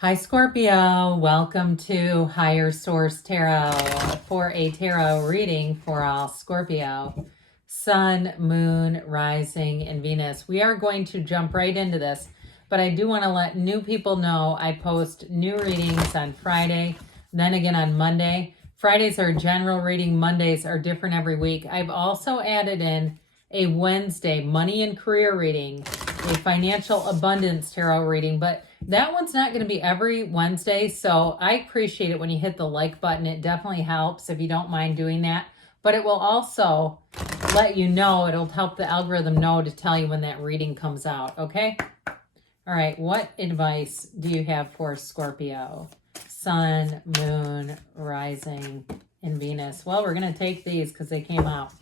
Hi, Scorpio. Welcome to Higher Source Tarot for a tarot reading for all Scorpio. Sun, Moon, Rising, and Venus. We are going to jump right into this, but I do want to let new people know I post new readings on Friday, then again on Monday. Fridays are general reading, Mondays are different every week. I've also added in a Wednesday money and career reading, a financial abundance tarot reading, but that one's not going to be every Wednesday, so I appreciate it when you hit the like button. It definitely helps if you don't mind doing that, but it will also let you know, it'll help the algorithm know to tell you when that reading comes out, okay? All right, what advice do you have for Scorpio? Sun, Moon, Rising, and Venus. Well, we're going to take these because they came out.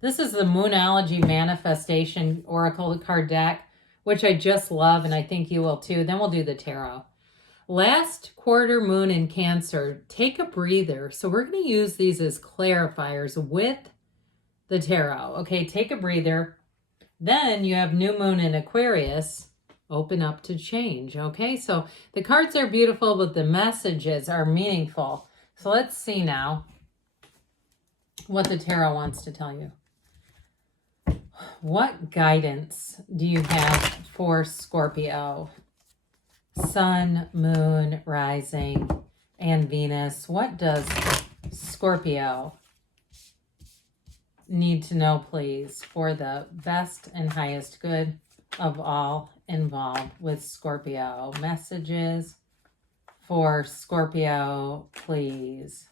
This is the Moonology Manifestation Oracle card deck, which I just love, and I think you will too. Then we'll do the tarot. Last quarter moon in Cancer, take a breather. So we're going to use these as clarifiers with the tarot. Okay, take a breather. Then you have new moon in Aquarius, open up to change. Okay, so the cards are beautiful, but the messages are meaningful. So let's see now what the tarot wants to tell you. What guidance do you have for Scorpio? Sun, Moon, Rising, and Venus. What does Scorpio need to know, please, for the best and highest good of all involved with Scorpio? Messages for Scorpio, please.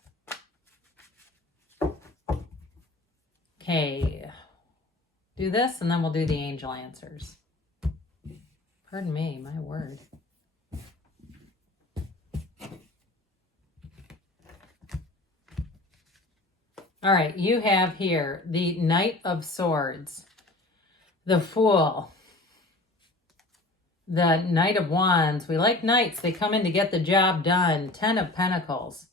Okay. Do this, and then we'll do the angel answers. Pardon me, my word. All right, you have here the Knight of Swords, the Fool, the Knight of Wands. We like knights. They come in to get the job done. 10 of Pentacles,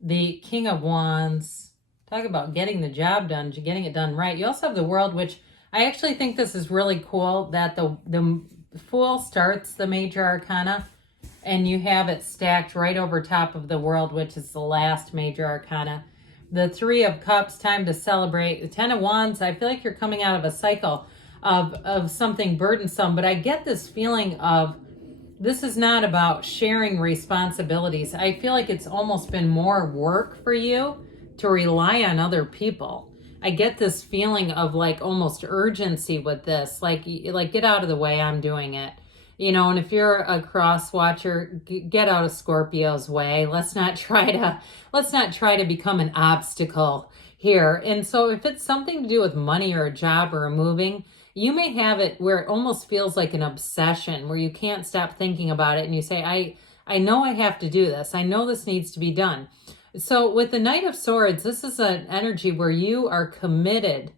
the King of Wands. Talk about getting the job done, getting it done right. You also have the World, which I actually think this is really cool that the Fool starts the major arcana and you have it stacked right over top of the World, which is the last major arcana. The Three of Cups, time to celebrate. The 10 of Wands, I feel like you're coming out of a cycle of something burdensome, but I get this feeling of this is not about sharing responsibilities. I feel like it's almost been more work for you to rely on other people. I get this feeling of like almost urgency with this, like get out of the way, I'm doing it. You know, and if you're a cross watcher, get out of Scorpio's way. Let's not try to become an obstacle here. And so if it's something to do with money or a job or a moving, you may have it where it almost feels like an obsession where you can't stop thinking about it and you say, I know I have to do this. I know this needs to be done. So with the Knight of Swords, this is an energy where you are committed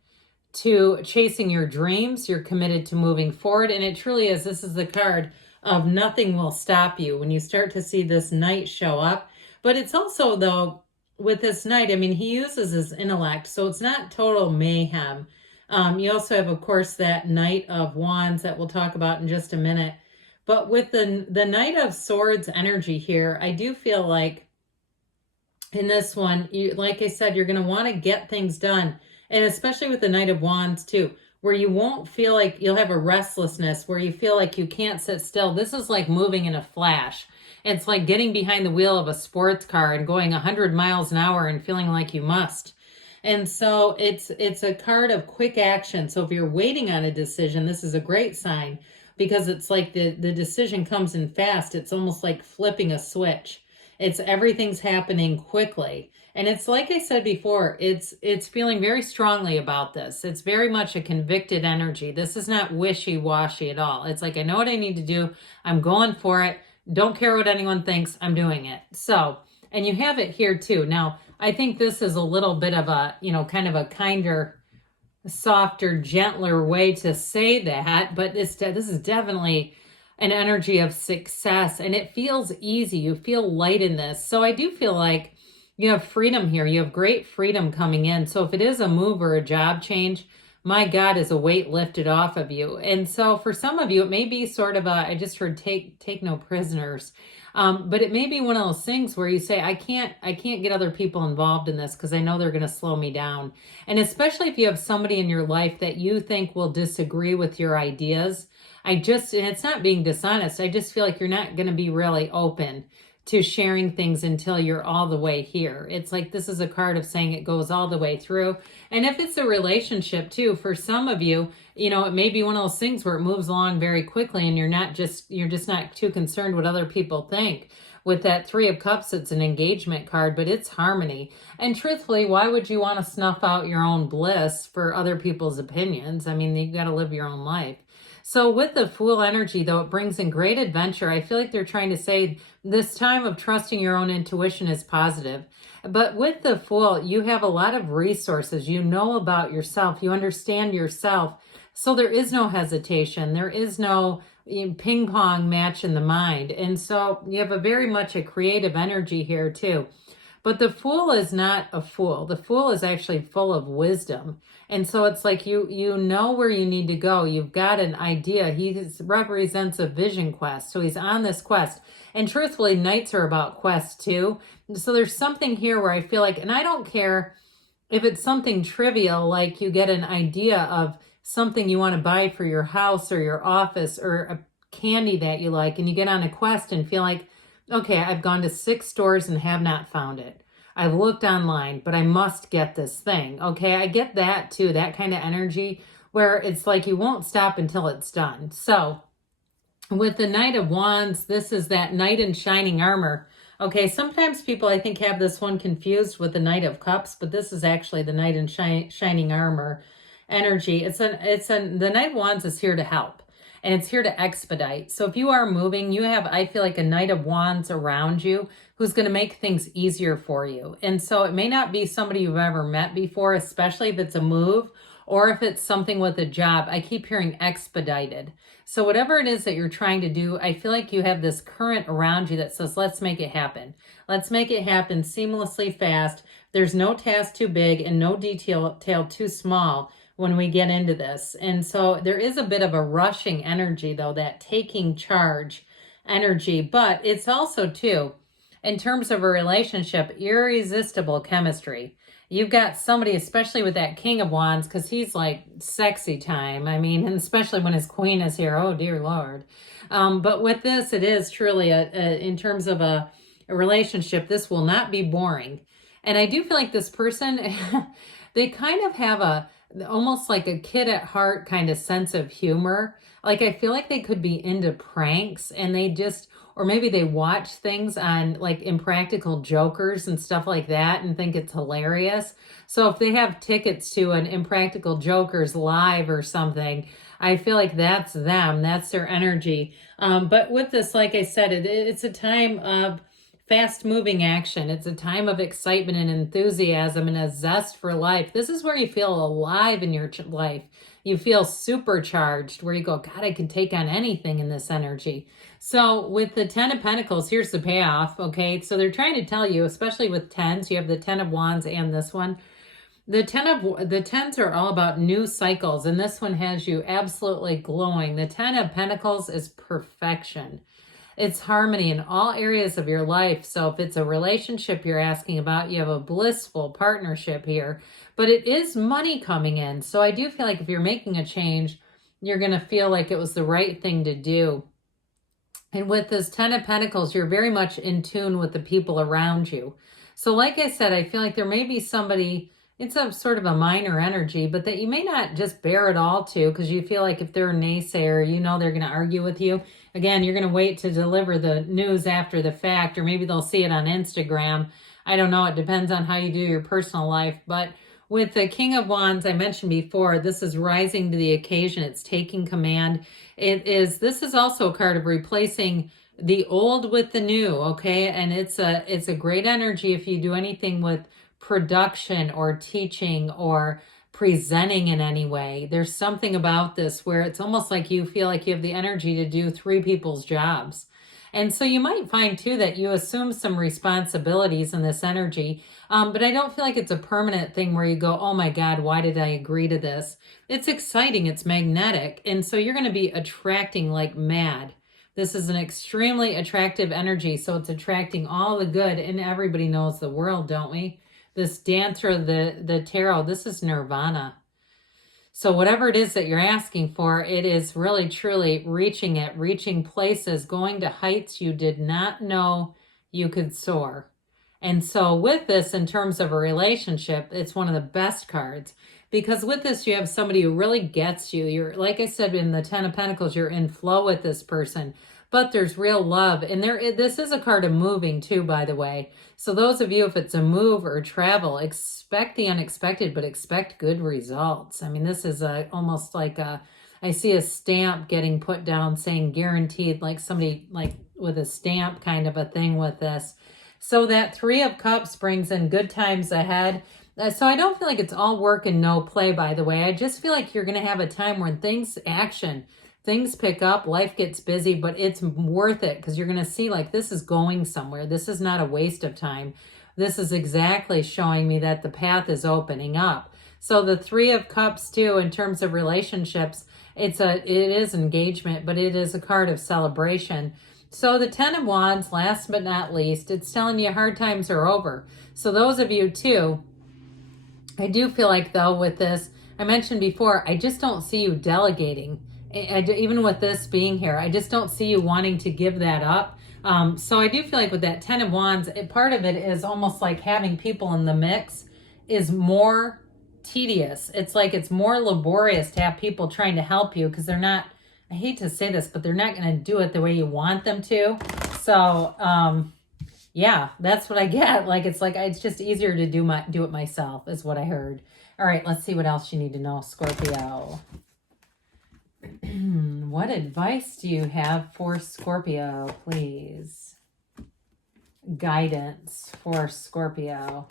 to chasing your dreams. You're committed to moving forward. And it truly is. This is the card of nothing will stop you when you start to see this Knight show up. But it's also, though, with this Knight, I mean, he uses his intellect. So it's not total mayhem. You also have, of course, that Knight of Wands that we'll talk about in just a minute. But with the Knight of Swords energy here, I do feel like in this one, like I said, you're going to want to get things done. And especially with the Knight of Wands too, where you won't feel like you'll have a restlessness, where you feel like you can't sit still. This is like moving in a flash. It's like getting behind the wheel of a sports car and going 100 miles an hour and feeling like you must. And so it's a card of quick action. So if you're waiting on a decision, this is a great sign because it's like the decision comes in fast. It's almost like flipping a switch. It's everything's happening quickly. And it's like I said before, it's feeling very strongly about this. It's very much a convicted energy. This is not wishy-washy at all. It's like, I know what I need to do. I'm going for it. Don't care what anyone thinks. I'm doing it. So, and you have it here too. Now, I think this is a little bit of a, kind of a kinder, softer, gentler way to say that. But this is definitely an energy of success, and it feels easy. You feel light in this. So I do feel like you have freedom here. You have great freedom coming in. So if it is a move or a job change, my God, is a weight lifted off of you. And so for some of you, it may be sort of I just heard take no prisoners. But it may be one of those things where you say, I can't get other people involved in this because I know they're going to slow me down. And especially if you have somebody in your life that you think will disagree with your ideas, and it's not being dishonest. I just feel like you're not going to be really open to sharing things until you're all the way here. It's like this is a card of saying it goes all the way through. And if it's a relationship too, for some of you, it may be one of those things where it moves along very quickly and you're just not too concerned what other people think. With that Three of Cups, it's an engagement card, but it's harmony. And truthfully, why would you want to snuff out your own bliss for other people's opinions? I mean, you got to live your own life. So with the Fool energy, though, it brings in great adventure. I feel like they're trying to say this time of trusting your own intuition is positive. But with the Fool, you have a lot of resources. You know about yourself. You understand yourself. So there is no hesitation. There is no ping pong match in the mind. And so you have a very much a creative energy here too. But the Fool is not a fool. The Fool is actually full of wisdom. And so it's like you know where you need to go. You've got an idea. He represents a vision quest. So he's on this quest. And truthfully, nights are about quests too. So there's something here where I feel like, and I don't care if it's something trivial, like you get an idea of something you want to buy for your house or your office or a candy that you like, and you get on a quest and feel like, okay, I've gone to 6 stores and have not found it. I've looked online, but I must get this thing. Okay, I get that too, that kind of energy where it's like you won't stop until it's done. So with the Knight of Wands, this is that knight in shining armor. Okay, sometimes people I think have this one confused with the Knight of Cups, but this is actually the knight in shining armor energy. The Knight of Wands is here to help. And it's here to expedite. So if you are moving, you have, I feel like, a Knight of Wands around you who's going to make things easier for you. And so it may not be somebody you've ever met before, especially if it's a move or if it's something with a job. I keep hearing expedited. So whatever it is that you're trying to do, I feel like you have this current around you that says, let's make it happen. Let's make it happen seamlessly fast. There's no task too big and no detail too small when we get into this. And so there is a bit of a rushing energy, though, that taking charge energy. But it's also, too, in terms of a relationship, irresistible chemistry. You've got somebody, especially with that King of Wands, because he's like sexy time. I mean, and especially when his queen is here. Oh, dear Lord. But with this, it is truly, in terms of a relationship, this will not be boring. And I do feel like this person, they kind of have almost like a kid at heart kind of sense of humor. Like I feel like they could be into pranks and or maybe they watch things on like Impractical Jokers and stuff like that and think it's hilarious. So if they have tickets to an Impractical Jokers live or something, I feel like that's them. That's their energy. But with this, like I said, it's a time of fast-moving action. It's a time of excitement and enthusiasm and a zest for life. This is where you feel alive in your life. You feel supercharged, where you go, God, I can take on anything in this energy. So with the Ten of Pentacles, here's the payoff, okay? So they're trying to tell you, especially with tens, you have the Ten of Wands and this one. The tens are all about new cycles, and this one has you absolutely glowing. The Ten of Pentacles is perfection. It's harmony in all areas of your life. So if it's a relationship you're asking about, you have a blissful partnership here. But it is money coming in. So I do feel like if you're making a change, you're going to feel like it was the right thing to do. And with this Ten of Pentacles, you're very much in tune with the people around you. So like I said, I feel like there may be somebody, it's a sort of a minor energy, but that you may not just bear it all to, because you feel like if they're a naysayer, you know they're going to argue with you. Again, you're going to wait to deliver the news after the fact, or maybe they'll see it on Instagram. I don't know. It depends on how you do your personal life. But with the King of Wands, I mentioned before, this is rising to the occasion. It's taking command. This is also a card of replacing the old with the new, okay? And it's a great energy if you do anything with production or teaching or presenting in any way. There's something about this where it's almost like you feel like you have the energy to do 3 people's jobs. And so you might find too that you assume some responsibilities in this energy. But I don't feel like it's a permanent thing where you go, oh my God, why did I agree to this? It's exciting. It's magnetic. And so you're going to be attracting like mad. This is an extremely attractive energy. So it's attracting all the good, and everybody knows the world, don't we? This Dancer, the tarot, this is nirvana. So whatever it is that you're asking for, it is really, truly reaching it, reaching places, going to heights you did not know you could soar. And so with this, in terms of a relationship, it's one of the best cards, because with this, you have somebody who really gets you. You're, like I said, in the Ten of Pentacles, you're in flow with this person, but there's real love. And this is a card of moving too, by the way. So those of you, if it's a move or travel, expect the unexpected, but expect good results. I mean, this is almost like I see a stamp getting put down saying guaranteed, like somebody like with a stamp kind of a thing with this. So that Three of Cups brings in good times ahead. So I don't feel like it's all work and no play, by the way. I just feel like you're going to have a time when things pick up, life gets busy, but it's worth it because you're going to see like this is going somewhere. This is not a waste of time. This is exactly showing me that the path is opening up. So the Three of Cups too, in terms of relationships, it is engagement, but it is a card of celebration. So the Ten of Wands, last but not least, it's telling you hard times are over. So those of you too, I do feel like though with this, I mentioned before, I just don't see you delegating. Even with this being here, I just don't see you wanting to give that up. So I do feel like with that Ten of Wands, part of it is almost like having people in the mix is more tedious. It's like it's more laborious to have people trying to help you because they're not, I hate to say this, but they're not going to do it the way you want them to. So, yeah, that's what I get. Like, it's just easier to do it myself is what I heard. All right, let's see what else you need to know, Scorpio. What advice do you have for Scorpio, please? Guidance for Scorpio.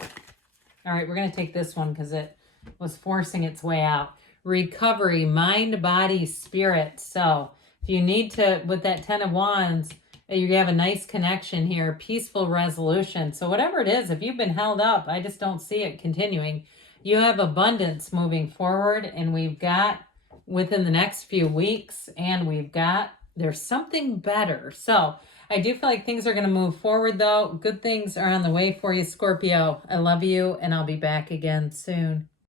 All right, we're going to take this one because it was forcing its way out. Recovery, mind, body, spirit. So if you need to, with that Ten of Wands, you have a nice connection here, peaceful resolution. So whatever it is, if you've been held up, I just don't see it continuing. You have abundance moving forward, and we've got within the next few weeks, and there's something better. So I do feel like things are going to move forward though. Good things are on the way for you, Scorpio. I love you, and I'll be back again soon.